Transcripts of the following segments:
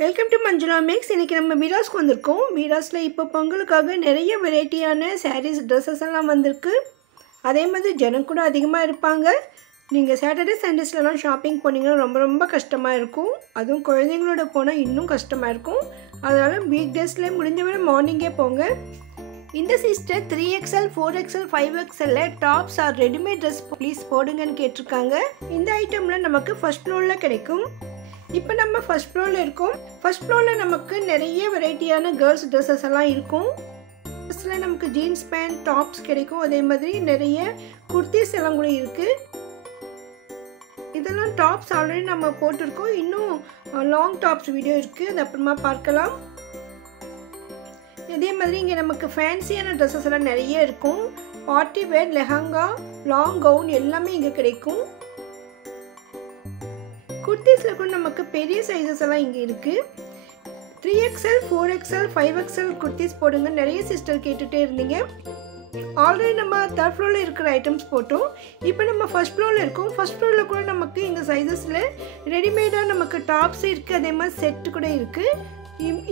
Welcome to Manjula maths. இன்றைக்கி நம்ம வீராஸ்க்கு வந்திருக்கோம். வீராஸில் இப்போ பொங்கலுக்காக நிறைய வெரைட்டியான சாரீஸ் ட்ரெஸ்ஸஸ் எல்லாம் வந்திருக்கு. அதே மாதிரி ஜனம் கூட அதிகமாக இருப்பாங்க. நீங்கள் சாட்டர்டே சண்டேஸ்லலாம் ஷாப்பிங் போனீங்கன்னா ரொம்ப கஷ்டமாக இருக்கும். அதுவும் குழந்தைங்களோட போனால் இன்னும் கஷ்டமாக இருக்கும். அதனால் வீக் டேஸில் முடிஞ்சவரை மார்னிங்கே போங்க. இந்த sister 3XL 4XL 5XL tops are readymade dress please போடுங்கன்னு கேட்டிருக்காங்க. இந்த ஐட்டமில் நமக்கு ஃபர்ஸ்ட் ஃப்ளோரில் கிடைக்கும். இப்போ நம்ம ஃபர்ஸ்ட் ஃப்ளோரில் இருக்கோம். ஃபர்ஸ்ட் ஃப்ளோரில் நமக்கு நிறைய வெரைட்டியான கேர்ள்ஸ் ட்ரெஸ்ஸஸ் எல்லாம் இருக்கும். ட்ரெஸ்ஸில் நமக்கு ஜீன்ஸ் பேண்ட் டாப்ஸ் கிடைக்கும். அதே மாதிரி நிறைய குர்த்திஸ் எல்லாம் கூட இருக்குது. இதெல்லாம் டாப்ஸ் ஆல்ரெடி நம்ம போட்டிருக்கோம். இன்னும் லாங் டாப்ஸ் வீடியோ இருக்குது, அது அப்புறமா பார்க்கலாம். இதே மாதிரி இங்கே நமக்கு ஃபேன்சியான ட்ரெஸ்ஸஸ் எல்லாம் நிறைய இருக்கும். Party wear, lehenga, long gown எல்லாமே இங்கே கிடைக்கும். குர்த்திஸில் கூட நமக்கு பெரிய சைஸஸ் எல்லாம் இங்கே இருக்குது. 3XL 4XL 5XL குர்த்திஸ் போடுங்க நிறைய சிஸ்டர் கேட்டுகிட்டே இருந்தீங்க. ஆல்ரெடி நம்ம தேர்ட் ஃப்ளோரில் இருக்கிற ஐட்டம்ஸ் போட்டோம். இப்போ நம்ம ஃபர்ஸ்ட் ஃப்ளோரில் இருக்கோம். ஃபர்ஸ்ட் ஃப்ளோரில் கூட நமக்கு இந்த சைஸஸில் ரெடிமேடாக நமக்கு டாப்ஸ் இருக்குது. அதே மாதிரி செட்டு கூட இருக்குது.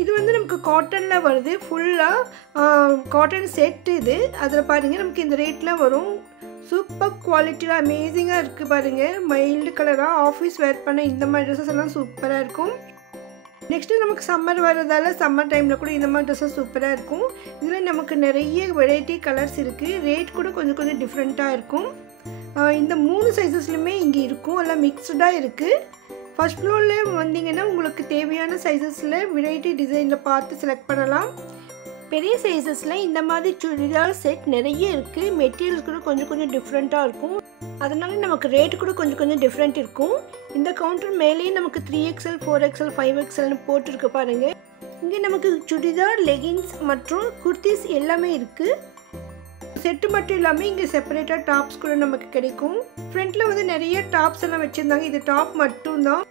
இது வந்து நமக்கு காட்டனில் வருது. ஃபுல்லாக காட்டன் செட்டு இது. அதில் பாருங்கள் நமக்கு இந்த ரேட்டில் வரும். சூப்பர் குவாலிட்டியில் அமேசிங்காக இருக்குது பாருங்கள். மைல்டு கலராக ஆஃபீஸ் வேர் பண்ண இந்த மாதிரி ட்ரெஸ்ஸஸ் எல்லாம் சூப்பராக இருக்கும். நெக்ஸ்ட்டு நமக்கு சம்மர் வர்றதால சம்மர் டைமில் கூட இந்த மாதிரி ட்ரெஸ்ஸஸ் சூப்பராக இருக்கும். இதில் நமக்கு நிறைய வெரைட்டி கலர்ஸ் இருக்குது. ரேட் கூட கொஞ்சம் டிஃப்ரெண்ட்டாக இருக்கும். இந்த 3 சைஸஸ்லையுமே இங்கே இருக்கும். எல்லாம் மிக்ஸ்டாக இருக்குது. ஃபர்ஸ்ட் ஃப்ளோரில் வந்தீங்கன்னா உங்களுக்கு தேவையான சைஸஸில் வெரைட்டி டிசைனில் பார்த்து செலக்ட் பண்ணலாம். பெரிய சைஸஸில் இந்த மாதிரி சுடிதார் செட் நிறைய இருக்குது. மெட்டீரியல்ஸ் கூட கொஞ்சம் டிஃப்ரெண்ட்டாக இருக்கும். அதனால நமக்கு ரேட்டு கூட கொஞ்சம் டிஃப்ரெண்ட் இருக்கும். இந்த கவுண்டர் மேலேயே நமக்கு 3XL 4XL 5XLனு போட்டிருக்கு பாருங்கள். இங்கே நமக்கு சுடிதார், லெகின்ஸ் மற்றும் குர்த்திஸ் எல்லாமே இருக்குது. செட்டு மட்டும் இல்லாமல் இங்கே செப்பரேட்டாக டாப்ஸ் கூட நமக்கு கிடைக்கும். ஃப்ரண்ட்டில் வந்து நிறைய டாப்ஸ் எல்லாம் வச்சுருந்தாங்க. இது டாப் மட்டும்தான்.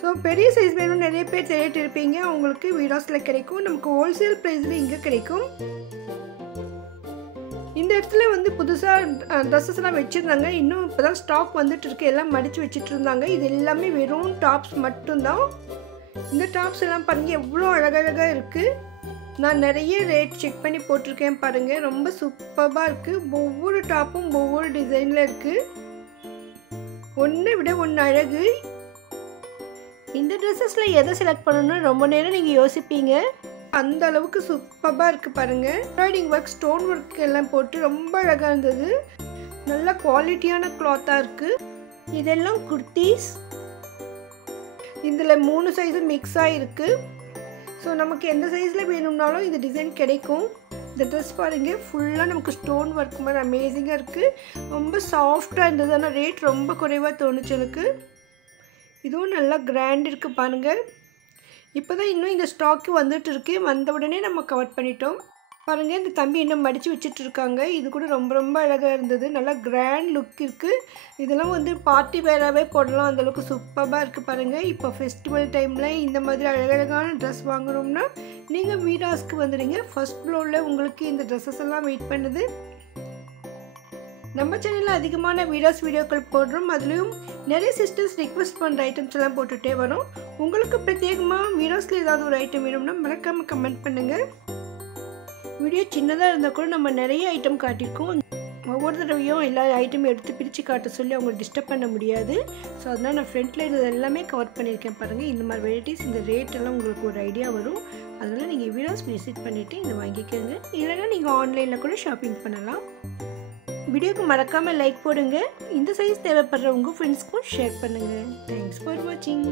ஸோ பெரிய சைஸ் வேணும் நிறைய பேர் தேடிட்டு இருப்பீங்க. அவங்களுக்கு வீராஸில் கிடைக்கும். நமக்கு ஹோல்சேல் ப்ரைஸில் இங்கே கிடைக்கும். இந்த இடத்துல வந்து புதுசாக ட்ரெஸ்ஸஸ் எல்லாம் வச்சுருந்தாங்க. இன்னும் இப்போ தான் ஸ்டாக் வந்துட்டு இருக்கு. எல்லாம் மடித்து வச்சுட்டு இருந்தாங்க. இது எல்லாமே வெறும் டாப்ஸ் மட்டும்தான். இந்த டாப்ஸ் எல்லாம் பாருங்கள் எவ்வளோ அழகழகாக இருக்குது. நான் நிறைய ரேட் செக் பண்ணி போட்டிருக்கேன் பாருங்கள். ரொம்ப சூப்பராக இருக்குது. ஒவ்வொரு டாப்பும் ஒவ்வொரு டிசைனில் இருக்குது. ஒன்றை விட ஒன்று அழகு. இந்த ட்ரெஸ்ஸஸில் எதை செலக்ட் பண்ணணும்னு ரொம்ப நேரம் நீங்கள் யோசிப்பீங்க. அந்த அளவுக்கு சூப்பராக இருக்குது பாருங்கள். எம்ப்ராய்டிங் ஒர்க், ஸ்டோன் ஒர்க் எல்லாம் போட்டு ரொம்ப அழகாக இருந்தது. நல்ல குவாலிட்டியான கிளாத்தாக இருக்குது. இதெல்லாம் குர்த்திஸ். இதில் 3 சைஸும் மிக்ஸ் ஆகிருக்கு. ஸோ நமக்கு எந்த சைஸில் வேணும்னாலும் இந்த டிசைன் கிடைக்கும். இந்த ட்ரெஸ் பாருங்கள் ஃபுல்லாக நமக்கு ஸ்டோன் ஒர்க் மாதிரி அமேசிங்காக இருக்குது. ரொம்ப சாஃப்டாக இருந்தது. ஆனால் ரேட் ரொம்ப குறைவாக தோணுச்சு எனக்கு. இதுவும் நல்லா கிராண்ட் இருக்குது பாருங்கள். இப்போ தான் இன்னும் இந்த ஸ்டாக்கு வந்துட்டு இருக்கு. வந்த உடனே நம்ம கவர் பண்ணிட்டோம் பாருங்கள். இந்த தம்பி இன்னும் மடித்து வச்சுட்டு இருக்காங்க. இது கூட ரொம்ப அழகாக இருந்தது. நல்லா கிராண்ட் லுக் இருக்குது. இதெல்லாம் வந்து பார்ட்டி வேராகவே போடலாம். அந்தளவுக்கு சூப்பராக இருக்குது பாருங்கள். இப்போ ஃபெஸ்டிவல் டைமில் இந்த மாதிரி அழகழகான ட்ரெஸ் வாங்கணும்னா நீங்கள் வீராஸ்க்கு வந்துடுங்க. ஃபர்ஸ்ட் ஃப்ளோரில் உங்களுக்கு இந்த ட்ரெஸ்ஸஸ் எல்லாம் வெயிட் பண்ணுது. நம்ம சேனலில் அதிகமான வீராஸ் வீடியோக்கள் போடுறோம். அதுலேயும் நிறைய சிஸ்டர்ஸ் ரிக்வெஸ்ட் பண்ணுற ஐட்டம்ஸ் எல்லாம் போட்டுகிட்டே வரும். உங்களுக்கு பிரத்யேகமாக வீராஸில் ஏதாவது ஒரு ஐட்டம் வேணும்னா மறக்காமல் கமெண்ட் பண்ணுங்கள். வீடியோ சின்னதாக இருந்தால் கூட நம்ம நிறைய ஐட்டம் காட்டியிருக்கோம். ஒவ்வொரு தடவையும் எல்லா ஐட்டமும் எடுத்து பிரித்து காட்ட சொல்லி அவங்க டிஸ்டர்ப் பண்ண முடியாது. ஸோ அதனால் நான் ஃப்ரண்ட்டில் இருந்தது எல்லாமே கவர் பண்ணியிருக்கேன் பாருங்கள். இந்த மாதிரி வெரைட்டிஸ், இந்த ரேட் எல்லாம் உங்களுக்கு ஒரு ஐடியா வரும். அதனால் நீங்கள் வீராஸ் விசிட் பண்ணிவிட்டு இதை வாங்கிக்கோங்க. இல்லைன்னா நீங்கள் ஆன்லைனில் கூட ஷாப்பிங் பண்ணலாம். வீடியோக்கு மறக்காமல் லைக் போடுங்க. இந்த சைஸ் தேவைப்படுற உங்கள் ஃப்ரெண்ட்ஸ்க்கும் ஷேர் பண்ணுங்கள். தேங்க்ஸ் ஃபார் வாட்சிங்.